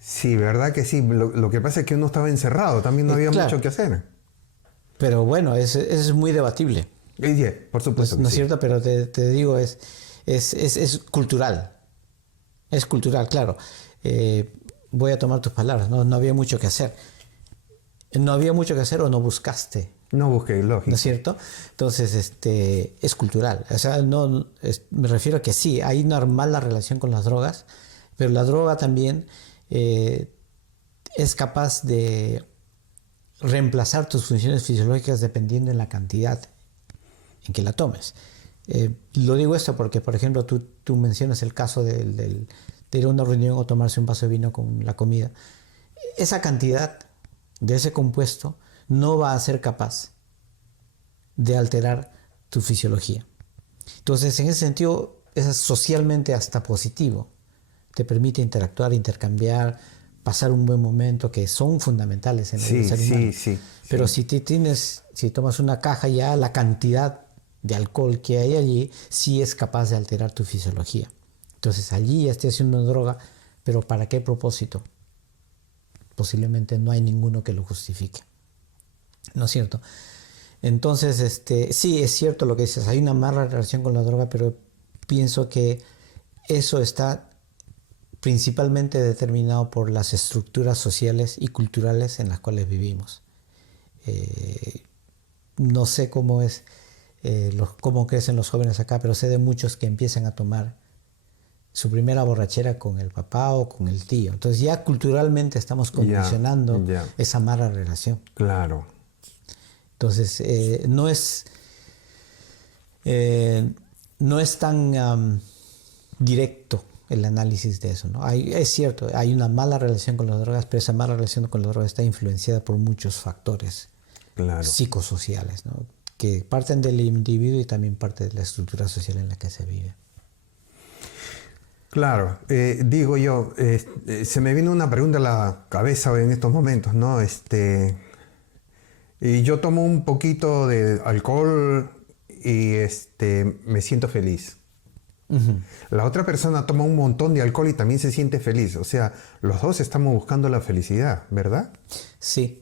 Sí, verdad que sí. Lo que pasa es que uno estaba encerrado, también no había mucho que hacer. Pero bueno, es muy debatible. Por supuesto. No es cierto, pero te digo, es cultural. Es cultural, claro. Voy a tomar tus palabras, no había mucho que hacer. No había mucho que hacer o no buscaste. No busqué, lógico. ¿No es cierto? Entonces, es cultural. O sea, me refiero a que sí, hay una mala relación con las drogas, pero la droga también es capaz de reemplazar tus funciones fisiológicas dependiendo de la cantidad en que la tomes. Lo digo esto porque, por ejemplo, tú mencionas el caso de ir a una reunión o tomarse un vaso de vino con la comida. Esa cantidad de ese compuesto no va a ser capaz de alterar tu fisiología. Entonces, en ese sentido, es socialmente hasta positivo. Te permite interactuar, intercambiar, pasar un buen momento, que son fundamentales en el ser humano. Sí. Pero si tomas una caja, ya la cantidad de alcohol que hay allí sí es capaz de alterar tu fisiología. Entonces allí ya estoy haciendo una droga, pero ¿para qué propósito? Posiblemente no hay ninguno que lo justifique. ¿No es cierto? Entonces, sí, es cierto lo que dices, hay una mala relación con la droga, pero pienso que eso está principalmente determinado por las estructuras sociales y culturales en las cuales vivimos. No sé cómo cómo crecen los jóvenes acá, pero sé de muchos que empiezan a tomar su primera borrachera con el papá o con el tío. Entonces ya culturalmente estamos condicionando esa mala relación. Claro. Entonces no es tan directo el análisis de eso, ¿no? Es cierto, hay una mala relación con las drogas, pero esa mala relación con las drogas está influenciada por muchos factores psicosociales, ¿no? Que parten del individuo y también parte de la estructura social en la que se vive. Claro, digo yo, se me vino una pregunta a la cabeza en estos momentos, ¿no? Y yo tomo un poquito de alcohol y me siento feliz. Uh-huh. La otra persona toma un montón de alcohol y también se siente feliz. O sea, los dos estamos buscando la felicidad, ¿verdad? Sí.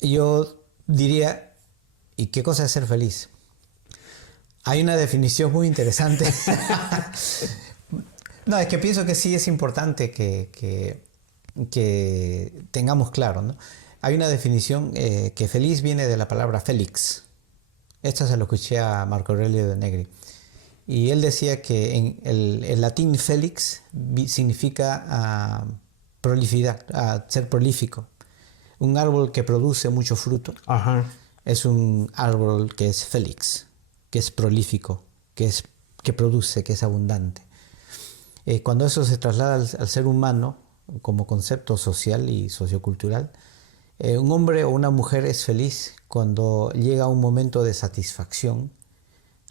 Yo diría, ¿y qué cosa es ser feliz? Hay una definición muy interesante. No, es que pienso que sí es importante que que tengamos claro, ¿no? Hay una definición que feliz viene de la palabra felix. Esta se lo escuché a Marco Aurelio de Negri. Y él decía que en el latín felix significa prolificidad, ser prolífico. Un árbol que produce mucho fruto es un árbol que es felix, que es prolífico, que produce, que es abundante. Cuando eso se traslada al ser humano como concepto social y sociocultural, un hombre o una mujer es feliz cuando llega a un momento de satisfacción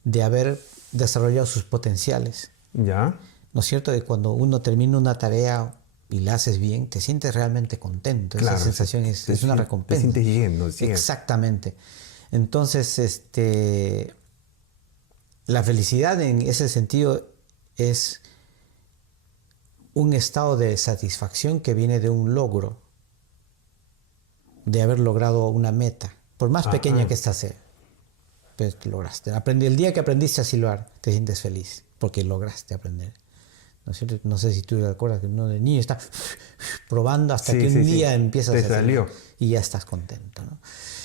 de haber desarrollado sus potenciales. ¿Ya? ¿No es cierto? De cuando uno termina una tarea y la haces bien, te sientes realmente contento. Claro, esa sensación es una recompensa. Te sientes lleno. Sí. Exactamente. Entonces, la felicidad en ese sentido es un estado de satisfacción que viene de un logro, de haber logrado una meta, por más pequeña que ésta sea. Pues lograste. El día que aprendiste a silbar, te sientes feliz, porque lograste aprender. ¿No es cierto? No sé si tú te acuerdas que uno de niño está probando hasta que un día empiezas a salió. Y ya estás contento, ¿no?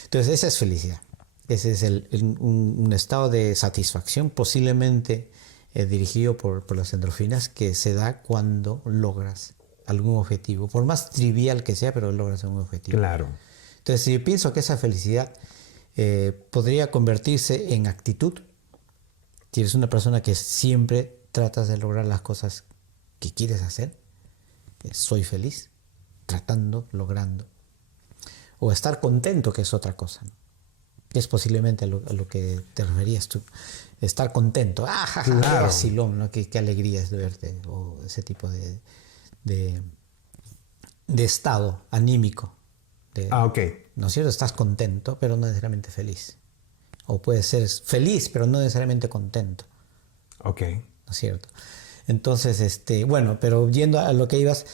Entonces esa es felicidad. Ese es un estado de satisfacción posiblemente dirigido por las endorfinas que se da cuando logras algún objetivo, por más trivial que sea, pero logras algún objetivo. Claro. Entonces yo pienso que esa felicidad podría convertirse en actitud. Si eres una persona que siempre tratas de lograr las cosas que quieres hacer, soy feliz, tratando, logrando. O estar contento, que es otra cosa, ¿no? Que es posiblemente a lo que te referías tú. Estar contento. Claro. Vacilón, ¿no? Qué alegría es de verte. O ese tipo de estado anímico. Ok. ¿No es cierto? Estás contento, pero no necesariamente feliz. O puedes ser feliz, pero no necesariamente contento. Ok. ¿No es cierto? Entonces, bueno, pero yendo a lo que ibas,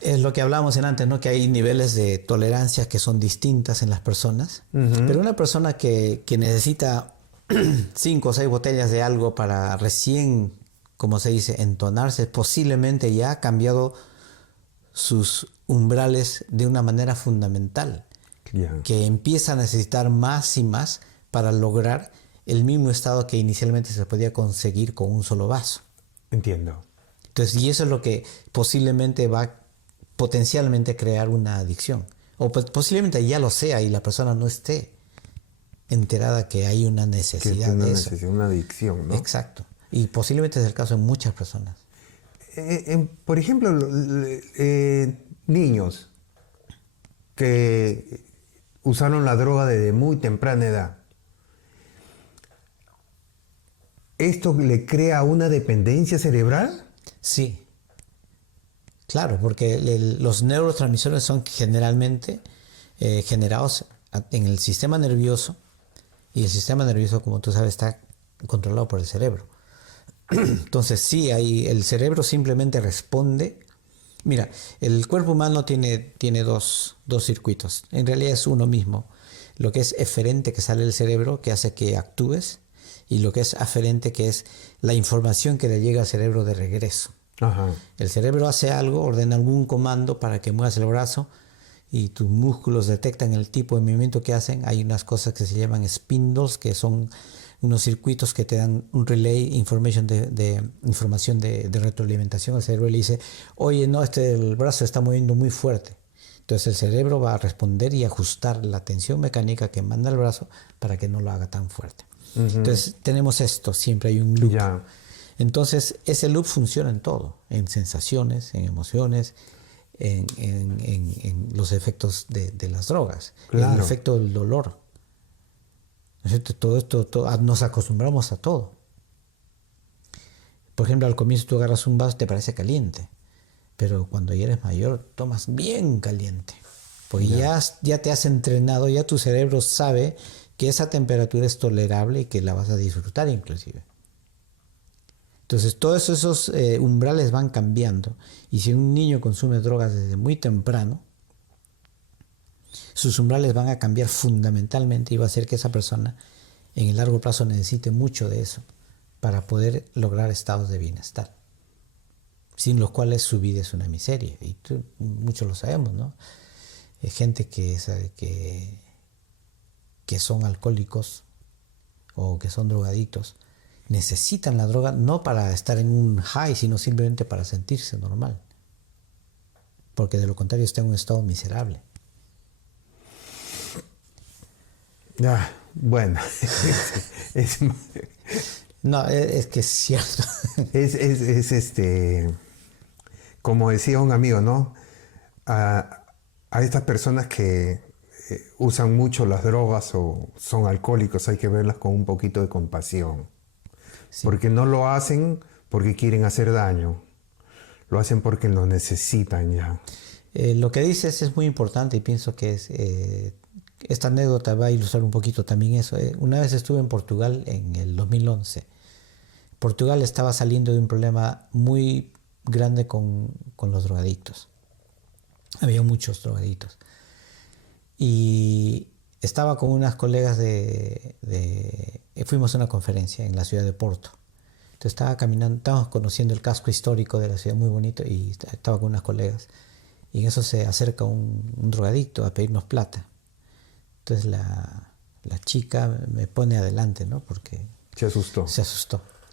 es lo que hablábamos en antes, ¿no? Que hay niveles de tolerancia que son distintas en las personas. Pero una persona que necesita 5 o 6 botellas de algo para recién, como se dice, entonarse, posiblemente ya ha cambiado sus umbrales de una manera fundamental, que empieza a necesitar más y más para lograr el mismo estado que inicialmente se podía conseguir con un solo vaso. Entiendo. Entonces, y eso es lo que posiblemente va potencialmente a crear una adicción. O posiblemente ya lo sea y la persona no esté enterada que hay una necesidad de eso. Una adicción, ¿no? Exacto. Y posiblemente es el caso de muchas personas. Por ejemplo, niños que usaron la droga desde muy temprana edad. ¿Esto le crea una dependencia cerebral? Sí. Claro, porque los neurotransmisores son generalmente generados en el sistema nervioso, y el sistema nervioso, como tú sabes, está controlado por el cerebro. Entonces sí, el cerebro simplemente responde. Mira, el cuerpo humano tiene dos circuitos. En realidad es uno mismo. Lo que es eferente, que sale del cerebro, que hace que actúes, y lo que es aferente, que es la información que le llega al cerebro de regreso. Ajá. El cerebro hace algo, ordena algún comando para que muevas el brazo y tus músculos detectan el tipo de movimiento que hacen. Hay unas cosas que se llaman spindles, que son unos circuitos que te dan un relay información de retroalimentación al cerebro, y le dice, oye, no, el brazo está moviendo muy fuerte. Entonces el cerebro va a responder y ajustar la tensión mecánica que manda el brazo para que no lo haga tan fuerte. Entonces tenemos esto, siempre hay un loop. Ya. Entonces ese loop funciona en todo, en sensaciones, en emociones, en los efectos de las drogas, Claro. en el efecto del dolor. ¿No es cierto? Todo esto, nos acostumbramos a todo. Por ejemplo, al comienzo tú agarras un vaso y te parece caliente, pero cuando ya eres mayor tomas bien caliente, porque ya te has entrenado, ya tu cerebro sabe que esa temperatura es tolerable y que la vas a disfrutar inclusive. Entonces todos esos umbrales van cambiando, y si un niño consume drogas desde muy temprano, sus umbrales van a cambiar fundamentalmente, y va a hacer que esa persona en el largo plazo necesite mucho de eso para poder lograr estados de bienestar. sin los cuales su vida es una miseria. Y muchos lo sabemos, ¿no? Gente que son alcohólicos o que son drogadictos, necesitan la droga no para estar en un high, sino simplemente para sentirse normal. Porque de lo contrario está en un estado miserable. Bueno, no, es que es cierto. Como decía un amigo, ¿no? A estas personas que usan mucho las drogas o son alcohólicos, hay que verlas con un poquito de compasión. Sí. Porque no lo hacen porque quieren hacer daño. Lo hacen porque lo necesitan ya. Lo que dices es muy importante y pienso que esta anécdota va a ilustrar un poquito también eso. Una vez estuve en Portugal en el 2011. Portugal estaba saliendo de un problema muy grande con los drogadictos. Había muchos drogadictos. Y estaba con unas colegas fuimos a una conferencia en la ciudad de Porto. Entonces estaba caminando, estábamos conociendo el casco histórico de la ciudad, muy bonito, y estaba con unas colegas. Y en eso se acerca un drogadicto a pedirnos plata. Entonces la chica me pone adelante, ¿no? Porque se asustó.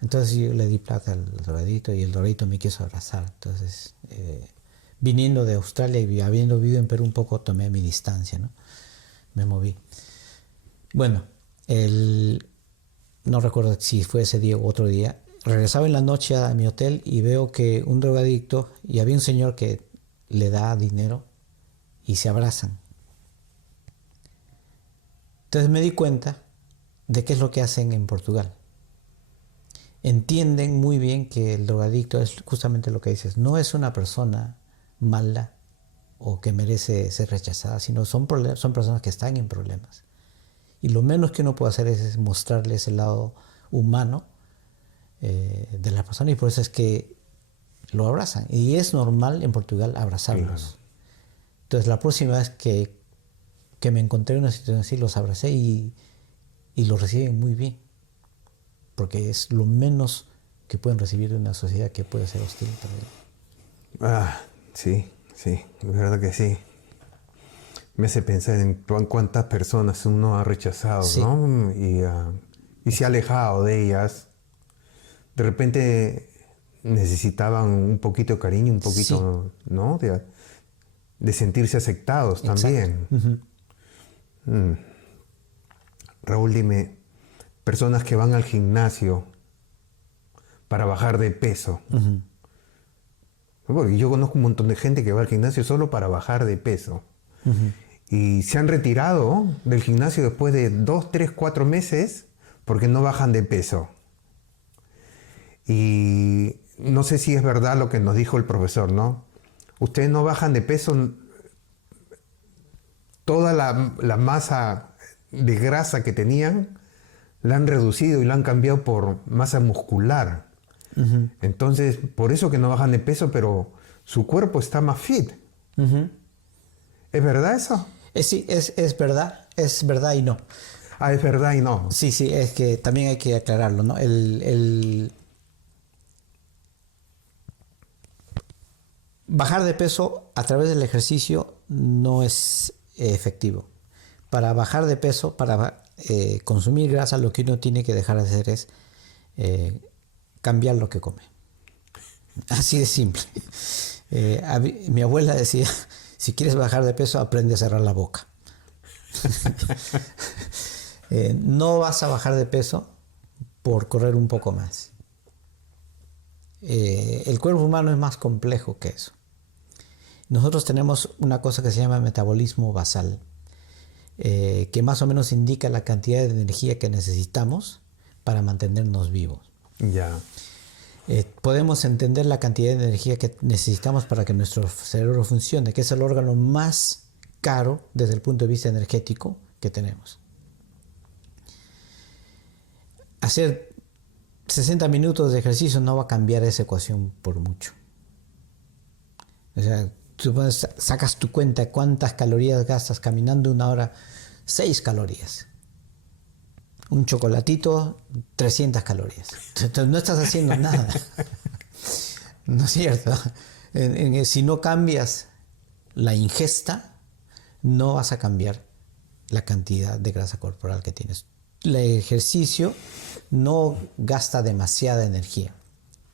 Entonces yo le di plata al drogadicto y el drogadicto me quiso abrazar. Entonces, viniendo de Australia y habiendo vivido en Perú un poco, tomé mi distancia, ¿no? Me moví. Bueno, no recuerdo si fue ese día u otro día. Regresaba en la noche a mi hotel y veo que un drogadicto y había un señor que le da dinero y se abrazan. Entonces me di cuenta de qué es lo que hacen en Portugal. Entienden muy bien que el drogadicto es justamente lo que dices. No es una persona mala o que merece ser rechazada, sino son personas que están en problemas. Y lo menos que uno puede hacer es mostrarles el lado humano de la persona, y por eso es que lo abrazan. Y es normal en Portugal abrazarlos. Claro. Entonces la próxima vez que me encontré en una situación así, los abracé y los reciben muy bien. Porque es lo menos que pueden recibir de una sociedad que puede ser hostil también. Sí, la verdad que sí. Me hace pensar en cuántas personas uno ha rechazado, sí, ¿no? Y se ha alejado de ellas. De repente necesitaban un poquito de cariño, un poquito, sí, ¿no? De sentirse aceptados. Exacto. También. Uh-huh. Raúl, dime, personas que van al gimnasio para bajar de peso. Uh-huh. Porque yo conozco un montón de gente que va al gimnasio solo para bajar de peso. Uh-huh. Y se han retirado del gimnasio después de 2, 3, 4 meses porque no bajan de peso. Y no sé si es verdad lo que nos dijo el profesor, ¿no? Ustedes no bajan de peso, toda la masa de grasa que tenían la han reducido y la han cambiado por masa muscular. Uh-huh. Entonces, por eso que no bajan de peso, pero su cuerpo está más fit. Uh-huh. ¿Es verdad eso? Sí, es verdad y no. Es verdad y no. Sí, es que también hay que aclararlo, ¿no? Bajar de peso a través del ejercicio no es efectivo. Para bajar de peso, para consumir grasa, lo que uno tiene que dejar de hacer es cambiar lo que come. Así de simple. Mi abuela decía, si quieres bajar de peso, aprende a cerrar la boca. No vas a bajar de peso por correr un poco más. El cuerpo humano es más complejo que eso. Nosotros tenemos una cosa que se llama metabolismo basal, que más o menos indica la cantidad de energía que necesitamos para mantenernos vivos. Ya. Podemos entender la cantidad de energía que necesitamos para que nuestro cerebro funcione, que es el órgano más caro desde el punto de vista energético que tenemos. Hacer 60 minutos de ejercicio no va a cambiar esa ecuación por mucho. O sea, tú sacas tu cuenta cuántas calorías gastas caminando 1 hora, 6 calorías. Un chocolatito, 300 calorías. Entonces no estás haciendo nada. ¿No es cierto? Si no cambias la ingesta, no vas a cambiar la cantidad de grasa corporal que tienes. El ejercicio no gasta demasiada energía.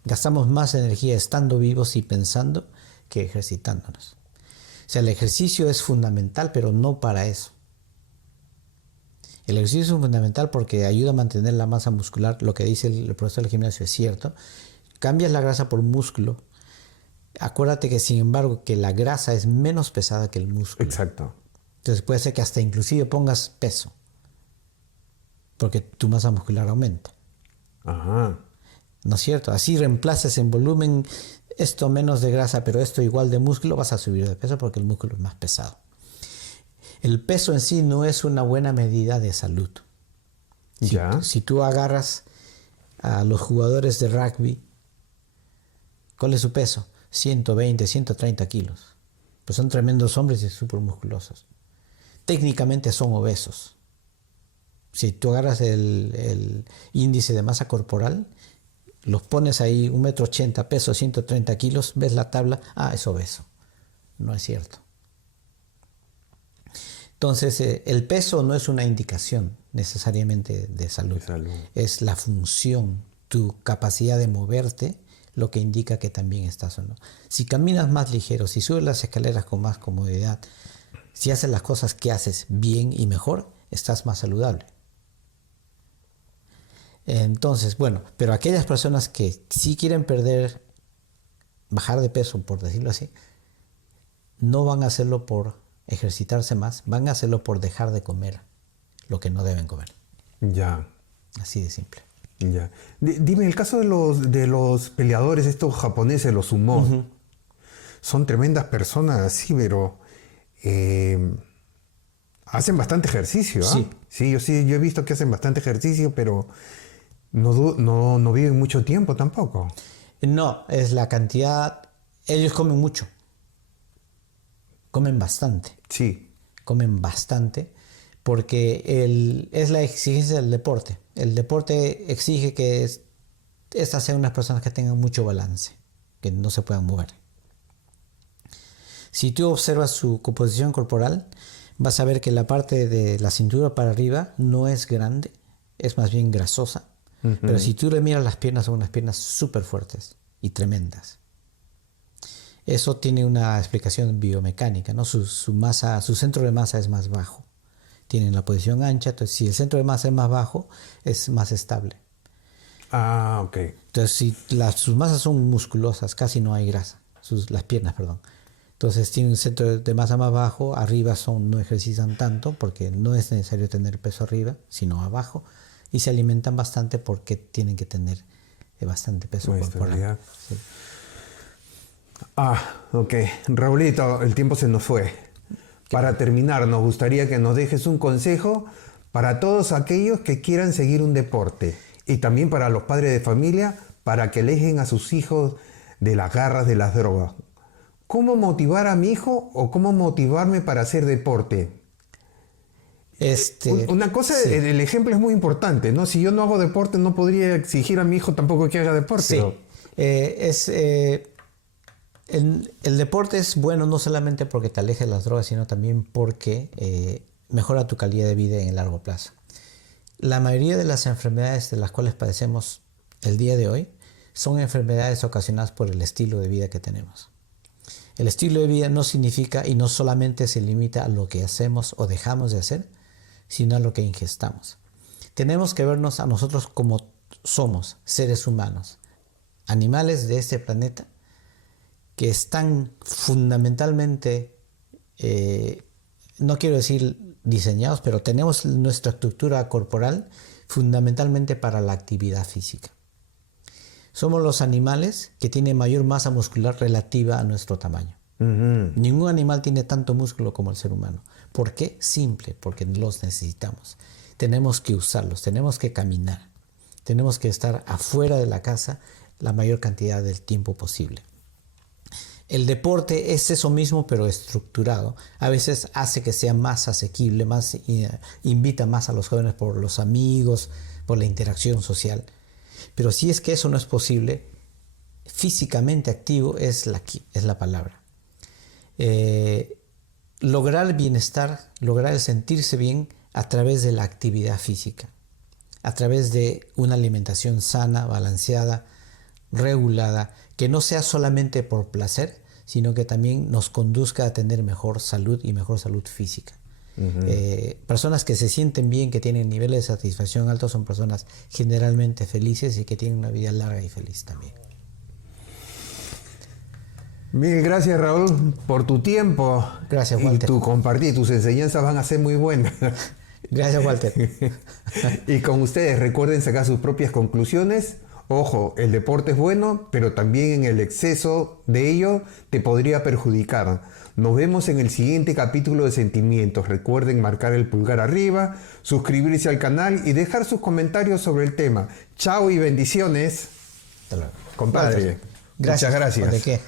Gastamos más energía estando vivos y pensando que ejercitándonos. O sea, el ejercicio es fundamental, pero no para eso. El ejercicio es fundamental porque ayuda a mantener la masa muscular. Lo que dice el profesor del gimnasio es cierto. Cambias la grasa por músculo. Acuérdate que, sin embargo, que la grasa es menos pesada que el músculo. Exacto. Entonces puede ser que hasta inclusive pongas peso, porque tu masa muscular aumenta. Ajá. ¿No es cierto? Así reemplaces en volumen esto menos de grasa, pero esto igual de músculo, vas a subir de peso porque el músculo es más pesado. El peso en sí no es una buena medida de salud. Si tú agarras a los jugadores de rugby, ¿cuál es su peso? 120, 130 kilos. Pues son tremendos hombres y súper musculosos. Técnicamente son obesos. Si tú agarras el índice de masa corporal, los pones ahí 1,80 m, peso 130 kilos, ves la tabla, es obeso. No es cierto. Entonces, el peso no es una indicación necesariamente de salud. Es la función, tu capacidad de moverte, lo que indica que también estás o no. Si caminas más ligero, si subes las escaleras con más comodidad, si haces las cosas que haces bien y mejor, estás más saludable. Entonces, bueno, pero aquellas personas que sí quieren bajar de peso, por decirlo así, no van a hacerlo por ejercitarse más, van a hacerlo por dejar de comer lo que no deben comer. Ya. Así de simple. Ya. Dime, el caso de los peleadores, estos japoneses, los sumo, son tremendas personas, sí, pero hacen bastante ejercicio, ¿ah? Sí, yo he visto que hacen bastante ejercicio, pero no viven mucho tiempo tampoco. No, es la cantidad. Ellos comen mucho. Comen bastante. Sí. Comen bastante porque es la exigencia del deporte. El deporte exige que estas sean unas personas que tengan mucho balance, que no se puedan mover. Si tú observas su composición corporal, vas a ver que la parte de la cintura para arriba no es grande, es más bien grasosa. Pero si tú le miras las piernas, son unas piernas súper fuertes y tremendas. Eso tiene una explicación biomecánica, ¿no? Su centro de masa es más bajo. Tienen la posición ancha, entonces si el centro de masa es más bajo, es más estable. Ok. Entonces si sus masas son musculosas, casi no hay grasa. Las piernas, perdón. Entonces tienen un centro de masa más bajo, arriba no ejercitan tanto porque no es necesario tener peso arriba, sino abajo. Y se alimentan bastante porque tienen que tener bastante peso corporal. Sí. Ok. Raulito, el tiempo se nos fue. Para terminar, nos gustaría que nos dejes un consejo para todos aquellos que quieran seguir un deporte y también para los padres de familia para que alejen a sus hijos de las garras de las drogas. ¿Cómo motivar a mi hijo o cómo motivarme para hacer deporte? Una cosa, sí. El ejemplo es muy importante, ¿no? Si yo no hago deporte, no podría exigir a mi hijo tampoco que haga deporte. Sí. El deporte es bueno no solamente porque te aleja de las drogas, sino también porque mejora tu calidad de vida en el largo plazo. La mayoría de las enfermedades de las cuales padecemos el día de hoy son enfermedades ocasionadas por el estilo de vida que tenemos. El estilo de vida no significa y no solamente se limita a lo que hacemos o dejamos de hacer, sino a lo que ingestamos. Tenemos que vernos a nosotros como somos, seres humanos, animales de este planeta, que están fundamentalmente, no quiero decir diseñados, pero tenemos nuestra estructura corporal fundamentalmente para la actividad física. Somos los animales que tienen mayor masa muscular relativa a nuestro tamaño. Ningún animal tiene tanto músculo como el ser humano. ¿Por qué? Simple, porque los necesitamos. Tenemos que usarlos, tenemos que caminar, tenemos que estar afuera de la casa la mayor cantidad del tiempo posible. El deporte es eso mismo, pero estructurado. A veces hace que sea más asequible, invita más a los jóvenes por los amigos, por la interacción social. Pero si es que eso no es posible, físicamente activo es la palabra. Lograr bienestar, lograr sentirse bien a través de la actividad física, a través de una alimentación sana, balanceada, regulada, que no sea solamente por placer, sino que también nos conduzca a tener mejor salud y mejor salud física. Personas que se sienten bien, que tienen niveles de satisfacción altos, son personas generalmente felices y que tienen una vida larga y feliz también. Mil gracias, Raúl, por tu tiempo. Gracias, Walter. Y tu compartir, tus enseñanzas van a ser muy buenas. Gracias, Walter. Y con ustedes recuerden sacar sus propias conclusiones. Ojo, el deporte es bueno, pero también en el exceso de ello te podría perjudicar. Nos vemos en el siguiente capítulo de Sentimientos. Recuerden marcar el pulgar arriba, suscribirse al canal y dejar sus comentarios sobre el tema. Chao y bendiciones. Hasta luego. Compadre, Gracias. muchas gracias. ¿De qué?